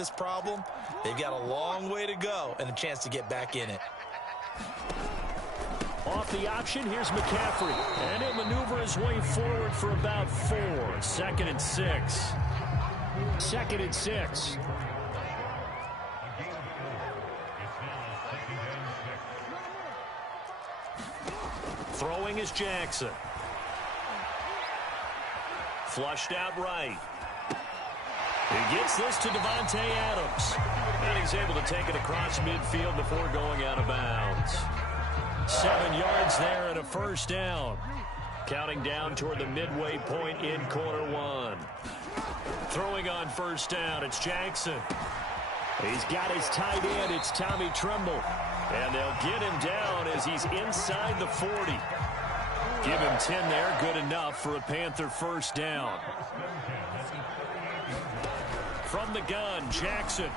this problem, they've got a long way to go and a chance to get back in it. Off the option, here's McCaffrey. And he'll maneuver his way forward for about 4. 2nd and 6. 2nd and 6. Throwing is Jackson. Flushed out right. He gets this to Devontae Adams. And he's able to take it across midfield before going out of bounds. 7 yards there and a first down. Counting down toward the midway point in quarter 1. Throwing on first down, it's Jackson. He's got his tight end, it's Tommy Tremble. And they'll get him down as he's inside the 40. Give him 10 there, good enough for a Panther first down. From the gun, Jackson.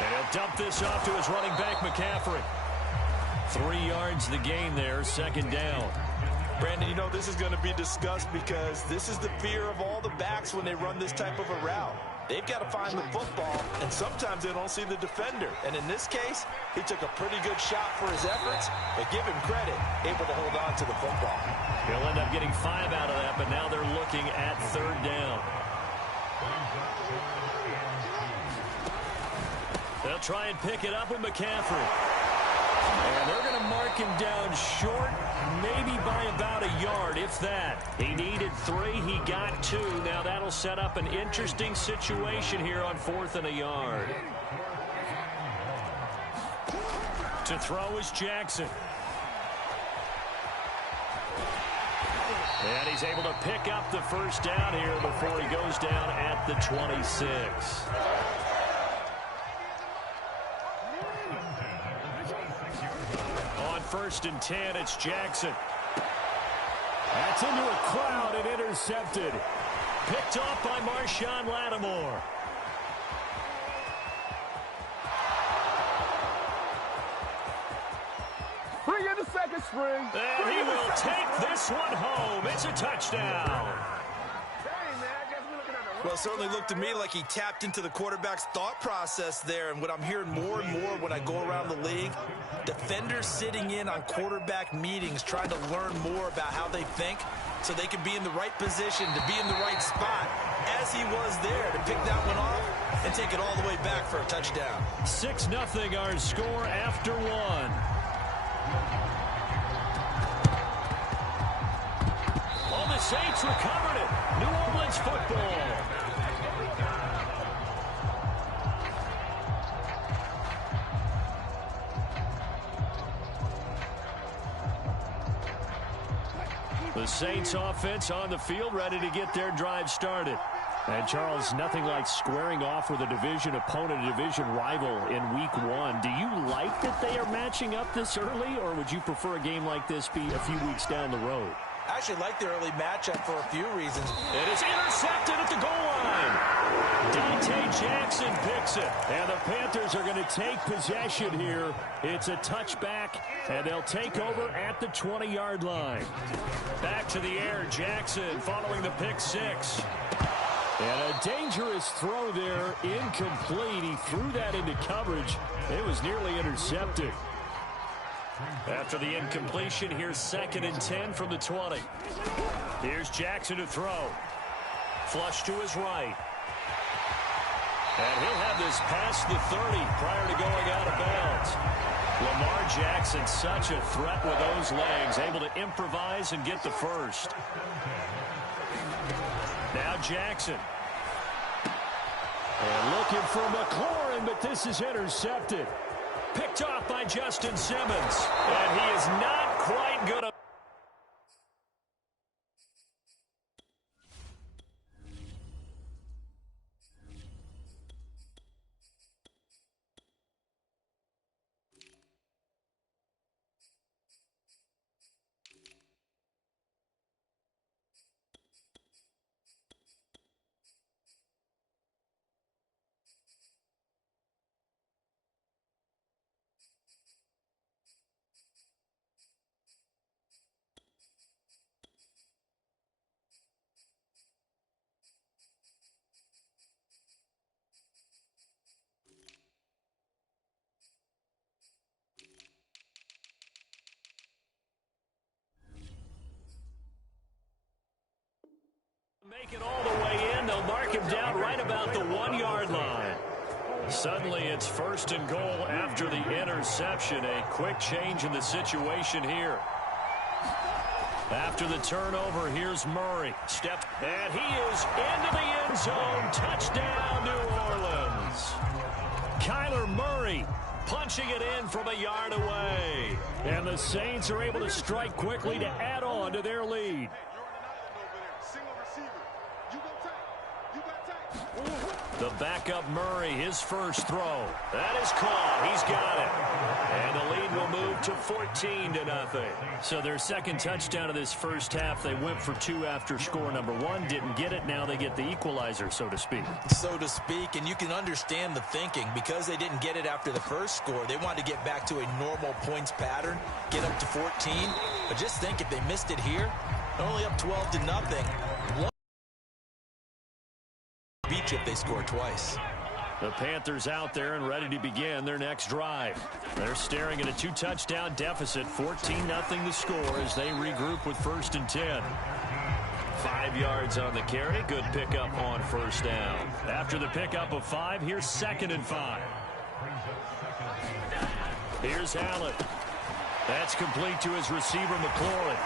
And he'll dump this off to his running back, McCaffrey. 3 yards the gain there, 2nd down. Brandon, you know this is going to be discussed because this is the fear of all the backs when they run this type of a route. They've got to find the football, and sometimes they don't see the defender. And in this case, he took a pretty good shot for his efforts, but give him credit, able to hold on to the football. He'll end up getting 5 out of that, but now they're looking at 3rd down. They'll try and pick it up with McCaffrey. And they're going to mark him down short, maybe by about a yard, if that. He needed 3, he got 2. Now that'll set up an interesting situation here on 4th and a yard. To throw is Jackson. And he's able to pick up the first down here before he goes down at the 26. On 1st and 10, it's Jackson. That's into a crowd and intercepted. Picked off by Marshawn Lattimore. Bring in the second string. And he will take this one home. It's a touchdown. Well, it certainly looked to me like he tapped into the quarterback's thought process there. And what I'm hearing more and more when I go around the league, defenders sitting in on quarterback meetings trying to learn more about how they think so they can be in the right position to be in the right spot, as he was there to pick that one off and take it all the way back for a touchdown. 6-0 our score after 1. Oh, the Saints recovered it. New Orleans football. The Saints offense on the field, ready to get their drive started. And, Charles, nothing like squaring off with a division opponent, a division rival in Week 1. Do you like that they are matching up this early, or would you prefer a game like this be a few weeks down the road? I actually like the early matchup for a few reasons. It is intercepted at the goal line. Dante Jackson picks it. And the Panthers are going to take possession here. It's a touchback, and they'll take over at the 20-yard line. Back to the air, Jackson following the pick 6. And a dangerous throw there, incomplete. He threw that into coverage. It was nearly intercepted. After the incompletion, here's 2nd and 10 from the 20. Here's Jackson to throw. Flush to his right. And he'll have this past the 30 prior to going out of bounds. Lamar Jackson, such a threat with those legs, able to improvise and get the first. Now Jackson. And looking for McLaurin, but this is intercepted. Picked off by Justin Simmons. And he is not quite good enough. they'll mark him down right about the 1-yard line. Suddenly, it's 1st and goal after the interception. A quick change in the situation here. After the turnover, here's Murray. And he is into the end zone. Touchdown, New Orleans. Kyler Murray punching it in from a yard away. And the Saints are able to strike quickly to add on to their lead. The backup Murray, his first throw. That is caught. He's got it. And the lead will move to 14-0. So their second touchdown of this first half, they went for 2 after score number 1. Didn't get it. Now they get the equalizer, so to speak. So to speak, and you can understand the thinking. Because they didn't get it after the first score, they wanted to get back to a normal points pattern, get up to 14. But just think, if they missed it here, they're only up 12-0. Beach if they score twice. The Panthers out there and ready to begin their next drive. They're staring at a 2-touchdown deficit, 14-0 the score as they regroup with 1st and 10. 5 yards on the carry. Good pickup on first down. After the pickup of 5, here's 2nd and 5. Here's Allen. That's complete to his receiver, McLaurin.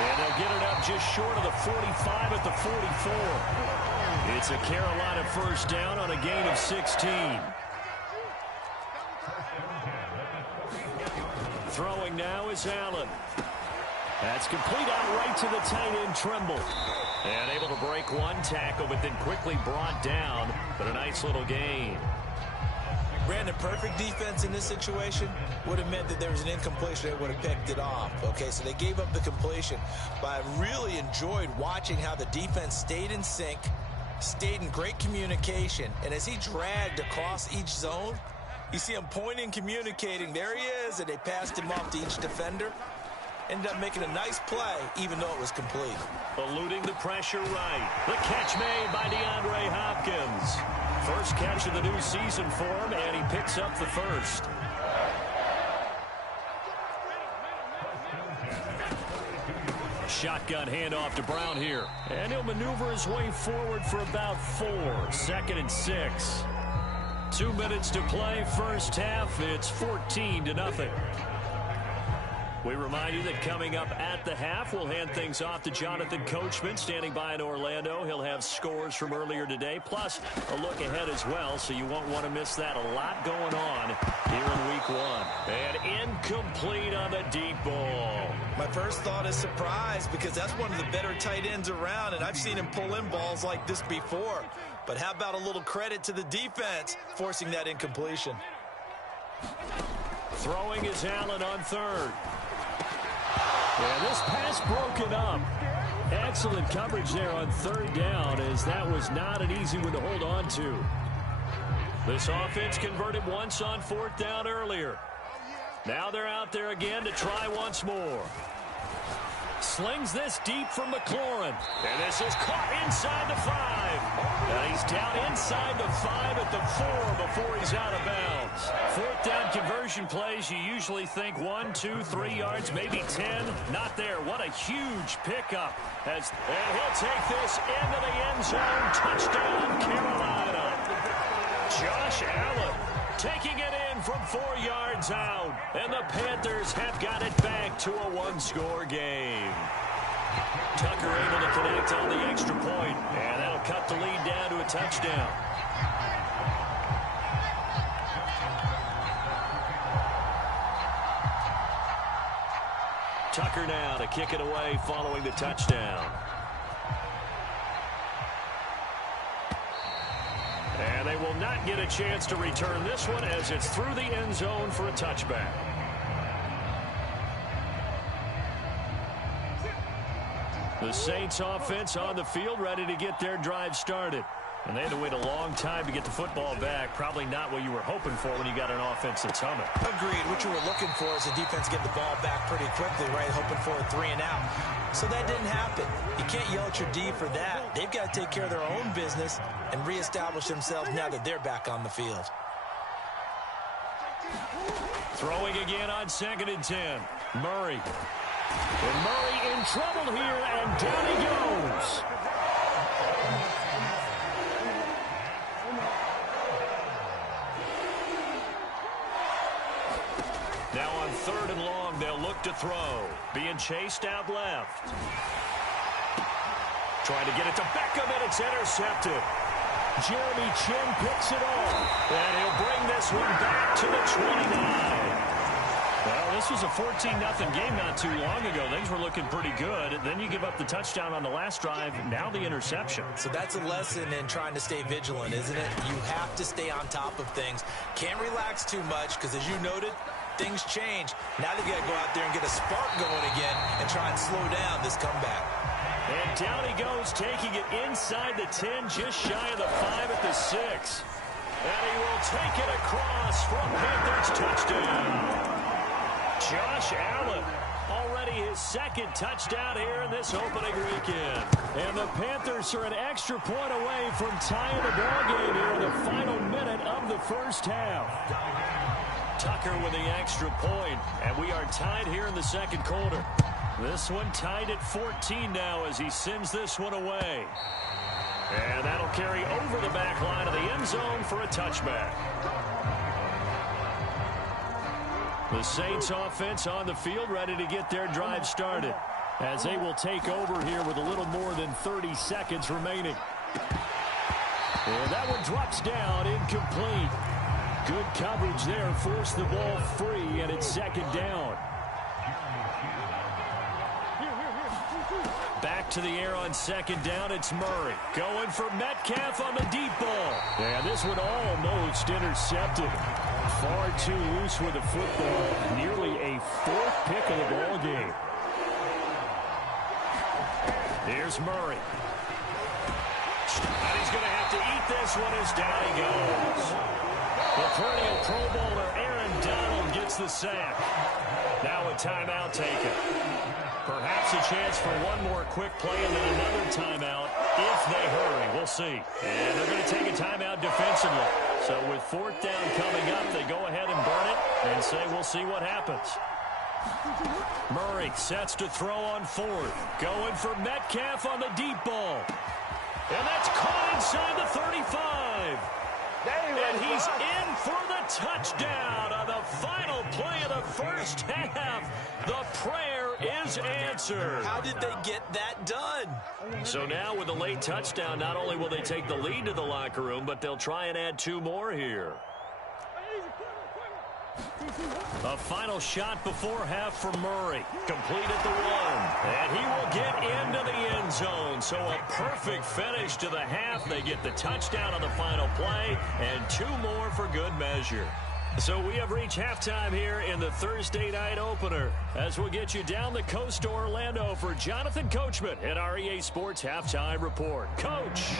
And they'll get it up just short of the 45 at the 44. It's a Carolina first down on a gain of 16. Throwing now is Allen. That's complete out right to the tight end, Trimble. And able to break one tackle, but then quickly brought down. But a nice little gain. Brandon, perfect defense in this situation would have meant that there was an incompletion. They would have picked it off. Okay, so they gave up the completion. But I really enjoyed watching how the defense stayed in sync, stayed in great communication, and as he dragged across each zone, you see him pointing, communicating. There he is, and they passed him off to each defender. Ended up making a nice play, even though it was complete. Eluding the pressure right. The catch made by DeAndre Hopkins. First catch of the new season for him, and he picks up the first. Shotgun handoff to Brown here. And he'll maneuver his way forward for about 4. 2nd and 6. 2 minutes to play first half. It's 14-0. We remind you that coming up at the half, we'll hand things off to Jonathan Coachman, standing by in Orlando. He'll have scores from earlier today, plus a look ahead as well, so you won't want to miss that. A lot going on here in week 1. And incomplete on the deep ball. My first thought is surprise, because that's one of the better tight ends around, and I've seen him pull in balls like this before. But how about a little credit to the defense forcing that incompletion? Throwing is Allen on 3rd. And this pass broken up. Excellent coverage there on 3rd down, as that was not an easy one to hold on to. This offense converted once on 4th down earlier. Now they're out there again to try once more. Slings this deep from McLaurin. And this is caught inside the 5. And he's down inside the 5 at the 4 before he's out of bounds. 4th down conversion plays, you usually think 1, 2, 3 yards, maybe 10. Not there. What a huge pickup. And he'll take this into the end zone. Touchdown, Carolina. Josh Allen taking it in from 4 yards out. And the Panthers have got it back to a 1-score game. Tucker able to connect on the extra point. And that'll cut the lead down to a touchdown. Tucker now to kick it away following the touchdown. And they will not get a chance to return this one, as it's through the end zone for a touchback. The Saints offense on the field, ready to get their drive started. And they had to wait a long time to get the football back. Probably not what you were hoping for when you got an offense that's humming. Agreed. What you were looking for is the defense get the ball back pretty quickly, right? Hoping for a 3 and out. So that didn't happen. You can't yell at your D for that. They've got to take care of their own business and reestablish themselves now that they're back on the field. Throwing again on 2nd and 10. Murray. And Murray in trouble here, and down he goes. 3rd and long. They'll look to throw. Being chased out left. Trying to get it to Beckham, and it's intercepted. Jeremy Chin picks it off. And he'll bring this one back to the 29. Well, this was a 14-0 game not too long ago. Things were looking pretty good. And then you give up the touchdown on the last drive. Now the interception. So that's a lesson in trying to stay vigilant, isn't it? You have to stay on top of things. Can't relax too much because, as you noted, things change. Now they got to go out there and get a spark going again and try and slow down this comeback. And down he goes, taking it inside the 10, just shy of the 5 at the 6. And he will take it across for a Panthers touchdown. Josh Allen, already his 2nd touchdown here in this opening weekend. And the Panthers are an extra point away from tying the ballgame here in the final minute of the first half. Tucker with the extra point, and we are tied here in the 2nd quarter. This one tied at 14 now as he sends this one away. And that'll carry over the back line of the end zone for a touchback. The Saints offense on the field ready to get their drive started as they will take over here with a little more than 30 seconds remaining. And that one drops down, incomplete. Good coverage there, forced the ball free, and it's 2nd down. Back to the air on 2nd down, it's Murray. Going for Metcalf on the deep ball. And this one almost intercepted. Far too loose with the football. Nearly a 4th pick of the ball game. Here's Murray. And he's going to have to eat this one as down he goes. The perennial Pro Bowler Aaron Donald gets the sack. Now a timeout taken. Perhaps a chance for one more quick play and then another timeout if they hurry. We'll see. And they're going to take a timeout defensively. So with 4th down coming up, they go ahead and burn it and say we'll see what happens. Murray sets to throw on 4th. Going for Metcalf on the deep ball. And that's caught inside the 35. And he's in for the touchdown on the final play of the first half. The prayer is answered. How did they get that done? So now with a late touchdown, not only will they take the lead to the locker room, but they'll try and add 2 more here. A final shot before half for Murray. Complete at the 1. And he will get into the end zone. So a perfect finish to the half. They get the touchdown on the final play. And 2 more for good measure. So we have reached halftime here in the Thursday night opener. As we'll get you down the coast to Orlando for Jonathan Coachman at our EA Sports Halftime Report. Coach.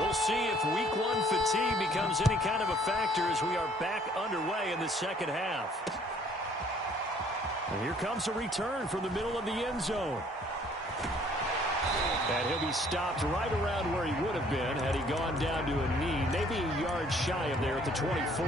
We'll see if week 1 fatigue becomes any kind of a factor as we are back underway in the 2nd half. And here comes a return from the middle of the end zone. And he'll be stopped right around where he would have been had he gone down to a knee, maybe a yard shy of there at the 24.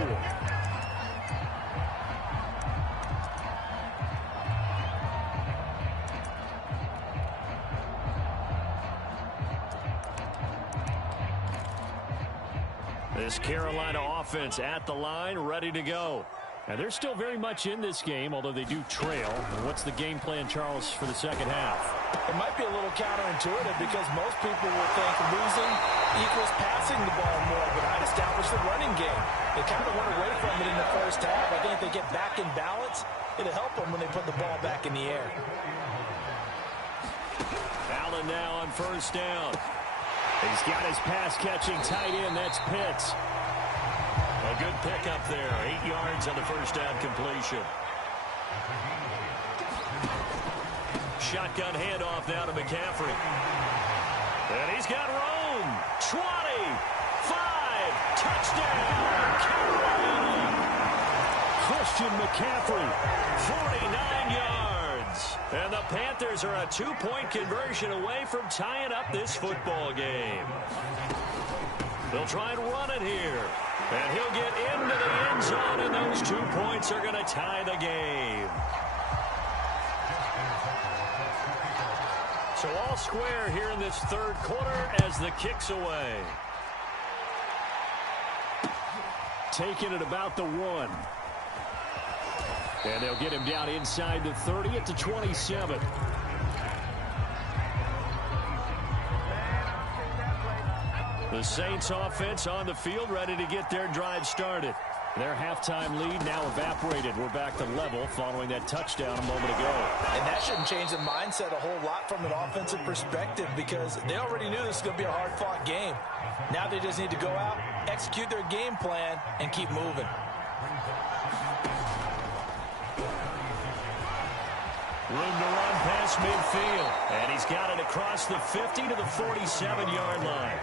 This Carolina offense at the line, ready to go. And they're still very much in this game, although they do trail. And what's the game plan, Charles, for the 2nd half? It might be a little counterintuitive because most people will think losing equals passing the ball more, but I'd establish the running game. They kind of went away from it in the first half. I think if they get back in balance, it'll help them when they put the ball back in the air. Allen now on 1st down. He's got his pass-catching tight end. That's Pitts. A good pickup there. 8 yards on the 1st down completion. Shotgun handoff now to McCaffrey. And he's got room. 20, 5, touchdown, Carolina. Christian McCaffrey, 49 yards. And the Panthers are a 2-point conversion away from tying up this football game. They'll try and run it here. And he'll get into the end zone, and those 2 points are going to tie the game. So all square here in this 3rd quarter as the kick's away. taken at about the 1. And they'll get him down inside the 30 at the 27. The Saints offense on the field, ready to get their drive started. Their halftime lead now evaporated. We're back to level following that touchdown a moment ago. And that shouldn't change the mindset a whole lot from an offensive perspective because they already knew this was going to be a hard-fought game. Now they just need to go out, execute their game plan, and keep moving. Room to run past midfield. And he's got it across the 50 to the 47-yard line.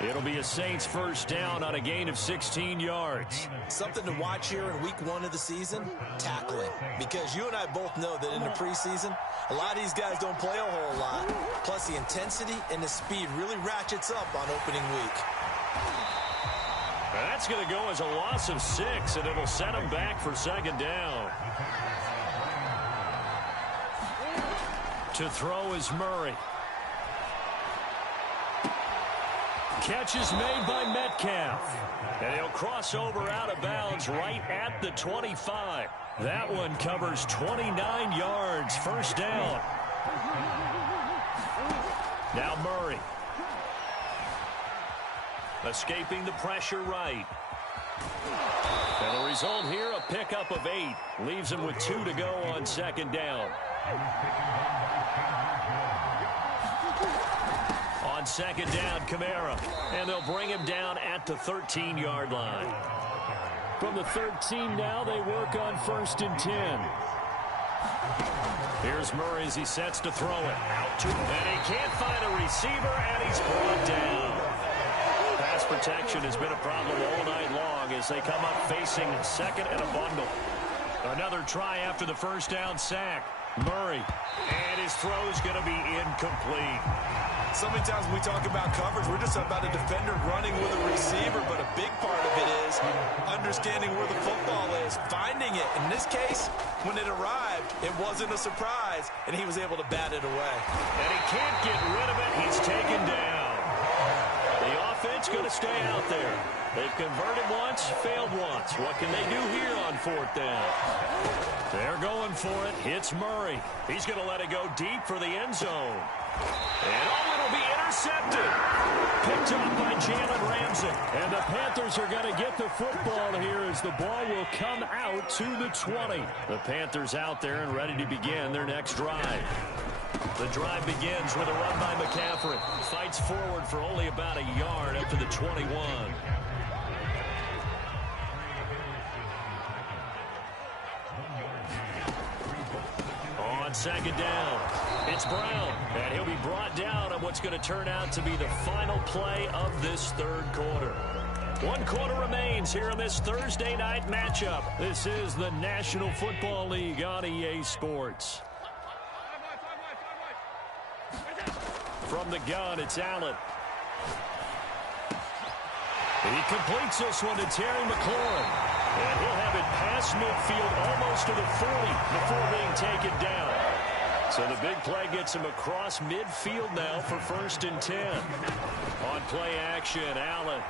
It'll be a Saints first down on a gain of 16 yards. Something to watch here in week 1 of the season, tackling. Because you and I both know that in the preseason, a lot of these guys don't play a whole lot. Plus the intensity and the speed really ratchets up on opening week. That's going to go as a loss of 6, and it'll set him back for second down. To throw is Murray. Catch is made by Metcalf. And he'll cross over out of bounds right at the 25. That one covers 29 yards. First down. Now Murray. Escaping the pressure right. And the result here, a pickup of 8. Leaves him with 2 to go on second down. On second down, Kamara. And they'll bring him down at the 13-yard line. From the 13 now, they work on 1st and 10. Here's Murray as he sets to throw it. Out to him. And he can't find a receiver, and he's brought down. Pass protection has been a problem all night long as they come up facing second and a bundle. Another try after the first down sack. Murray. And his throw is going to be incomplete. So many times when we talk about coverage, we're just about a defender running with a receiver, but a big part of it is understanding where the football is, finding it. In this case, when it arrived, it wasn't a surprise, and he was able to bat it away. And he can't get rid of it. He's taken down. The offense going to stay out there. They've converted once, failed once. What can they do here on 4th down? They're going for it. Hits Murray. He's going to let it go deep for the end zone. And it'll be intercepted. Picked up by Jalen Ramsey. And the Panthers are going to get the football here as the ball will come out to the 20. The Panthers out there and ready to begin their next drive. The drive begins with a run by McCaffrey. Fights forward for only about a yard up to the 21. On second down, it's Brown. And he'll be brought down on what's going to turn out to be the final play of this third quarter. 1 quarter remains here in this Thursday night matchup. This is the National Football League on EA Sports. From the gun, it's Allen. He completes this one to Terry McLaurin. And he'll have it past midfield almost to the 40 before being taken down. So the big play gets him across midfield now for 1st and 10. On play action, Allen.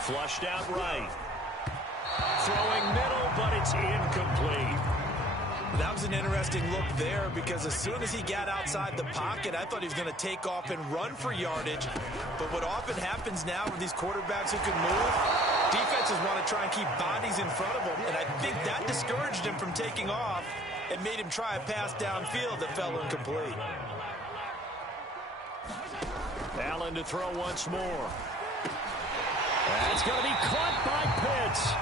Flushed out right. Throwing middle, but it's incomplete. That was an interesting look there because as soon as he got outside the pocket, I thought he was going to take off and run for yardage. But what often happens now with these quarterbacks who can move, defenses want to try and keep bodies in front of them. And I think that discouraged him from taking off and made him try a pass downfield that fell incomplete. Allen to throw once more. That's going to be caught by Pitts.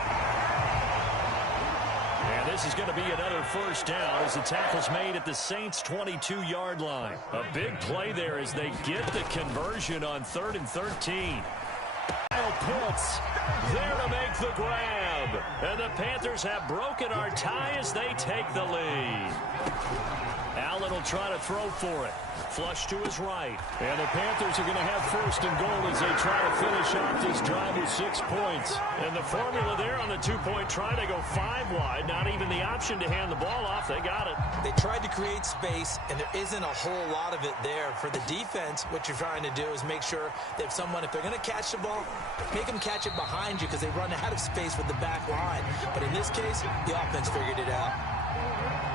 And this is going to be another first down as the tackle's made at the Saints' 22-yard line. A big play there as they get the conversion on 3rd and 13. Kyle Pitts there to make the grab. And the Panthers have broken our tie as they take the lead. Allen will try to throw for it. Flush to his right. And the Panthers are going to have first and goal as they try to finish off this drive with 6 points. And the formula there on the two-point try, they go 5 wide. Not even the option to hand the ball off. They got it. They tried to create space, and there isn't a whole lot of it there. For the defense, what you're trying to do is make sure that if they're going to catch the ball, make them catch it behind you because they run out of space with the back line. But in this case, the offense figured it out.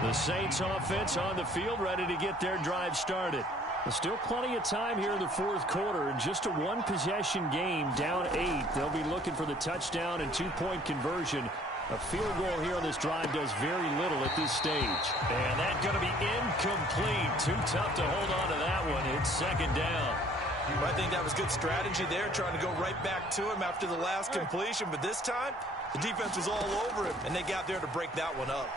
The Saints offense on the field, ready to get their drive started. There's still plenty of time here in the fourth quarter. In just a one-possession game, down 8. They'll be looking for the touchdown and two-point conversion. A field goal here on this drive does very little at this stage. And that's going to be incomplete. Too tough to hold on to that one. It's second down. Well, I think that was good strategy there, trying to go right back to him after the last completion. But this time, the defense was all over him, and they got there to break that one up.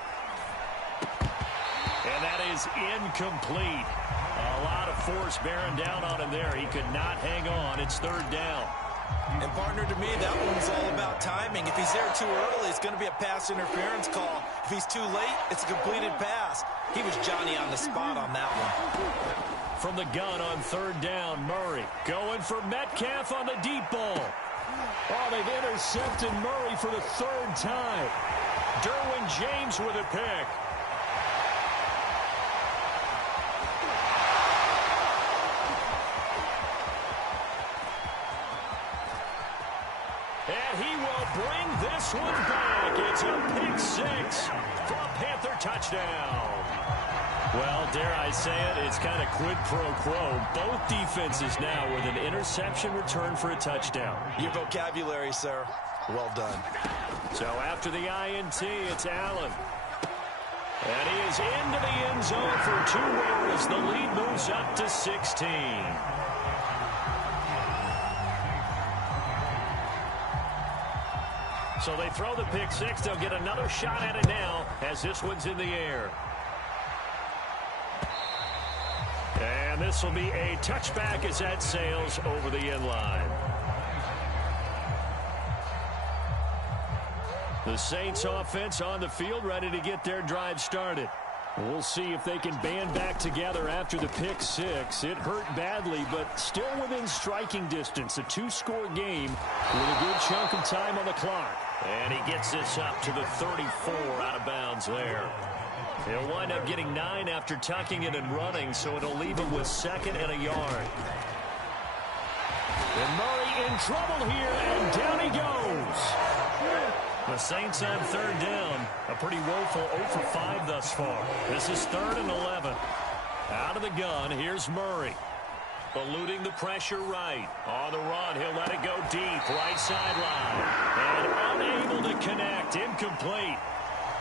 And that is incomplete. A lot of force bearing down on him there. He could not hang on. It's third down. And, partner, to me, that one's all about timing. If he's there too early, it's going to be a pass interference call. If he's too late, it's a completed pass. He was Johnny on the spot on that one. From the gun on third down, Murray going for Metcalf on the deep ball. Oh, they've intercepted Murray for the third time. Derwin James with a pick. And he will bring this one back. It's a pick 6 for a Panther touchdown. Well, dare I say it, it's kind of quid pro quo. Both defenses now with an interception return for a touchdown. Your vocabulary, sir. Well done. So after the INT, it's Allen. And he is into the end zone for 2 more as the lead moves up to 16. So they throw the pick 6. They'll get another shot at it now as this one's in the air. And this will be a touchback as that sails over the end line. The Saints offense on the field ready to get their drive started. We'll see if they can band back together after the pick 6. It hurt badly, but still within striking distance. A 2-score game with a good chunk of time on the clock. And he gets this up to the 34 out of bounds there. He'll wind up getting 9 after tucking it and running, so it'll leave him with 2nd and a yard. And Murray in trouble here, and down he goes. The Saints on third down. A pretty woeful 0 for 5 thus far. This is 3rd and 11. Out of the gun, here's Murray. Eluding the pressure right. On the run, he'll let it go deep. Right sideline. And unable to connect. Incomplete.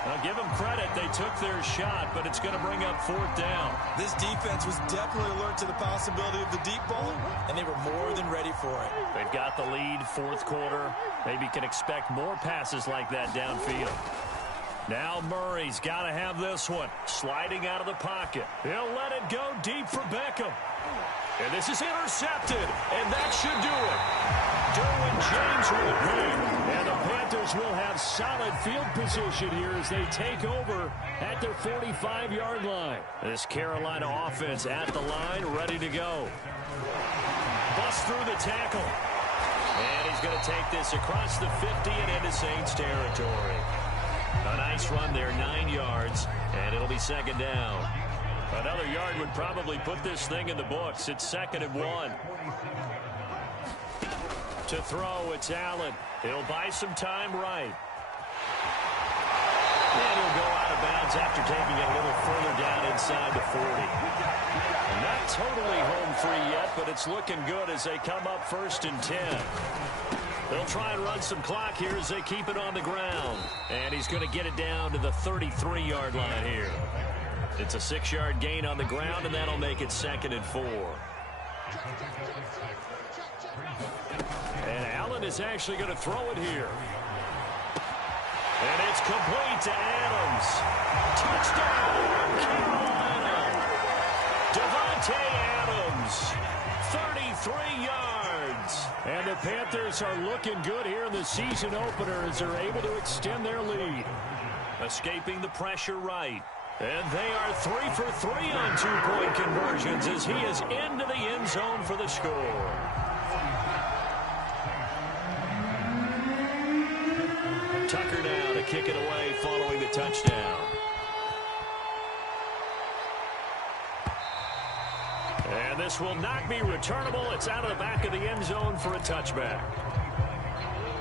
Now, give them credit. They took their shot, but it's going to bring up 4th down. This defense was definitely alert to the possibility of the deep ball, and they were more than ready for it. They've got the lead, 4th quarter. Maybe can expect more passes like that downfield. Now Murray's got to have this one. Sliding out of the pocket. He'll let it go deep for Beckham. And this is intercepted, and that should do it. Derwin James with a pick. And the Panthers will have solid field position here as they take over at their 45-yard line. This Carolina offense at the line, ready to go. Bust through the tackle. And he's going to take this across the 50 and into Saints territory. A nice run there, 9 yards, and it'll be 2nd down. Another yard would probably put this thing in the books. It's 2nd and 1. To throw, it's Allen. He'll buy some time right. And he'll go out of bounds after taking it a little further down inside the 40. Not totally home free yet, but it's looking good as they come up 1st and 10. They'll try and run some clock here as they keep it on the ground. And he's going to get it down to the 33-yard line here. It's a 6-yard gain on the ground, and that'll make it 2nd and 4. And Allen is actually going to throw it here. And it's complete to Adams. Touchdown, Carolina. Devontae Adams, 33 yards. And the Panthers are looking good here in the season opener as they're able to extend their lead. Escaping the pressure right. And they are 3 for 3 on two-point conversions as he is into the end zone for the score. Tucker now to kick it away following the touchdown. And this will not be returnable. It's out of the back of the end zone for a touchback.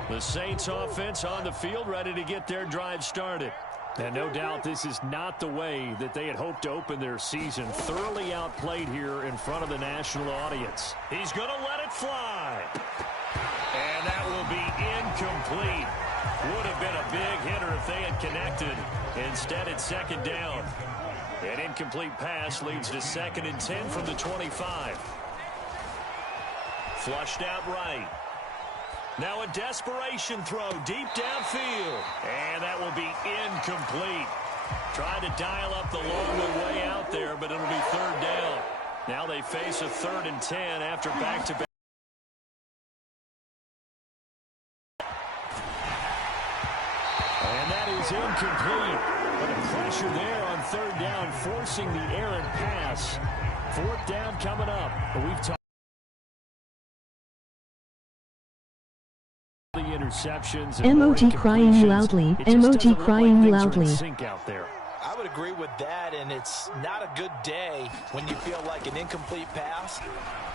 The Saints offense on the field ready to get their drive started. And no doubt this is not the way that they had hoped to open their season. Thoroughly outplayed here in front of the national audience. He's going to let it fly. And that will be incomplete. Would have been a big hitter if they had connected. Instead, it's second down. An incomplete pass leads to 2nd and 10 from the 25. Flushed out right. Now a desperation throw deep downfield. And that will be incomplete. Trying to dial up the long way out there, but it'll be 3rd down. Now they face a 3rd and 10 after back-to-back. And that is incomplete. But a pressure there on 3rd down, forcing the errant pass. 4th down coming up. We've talked the interceptions. Emoji crying loudly. Emoji crying loudly. Out there. I would agree with that, and it's not a good day when you feel like an incomplete pass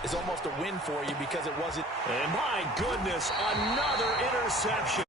is almost a win for you because it wasn't. And my goodness, another interception.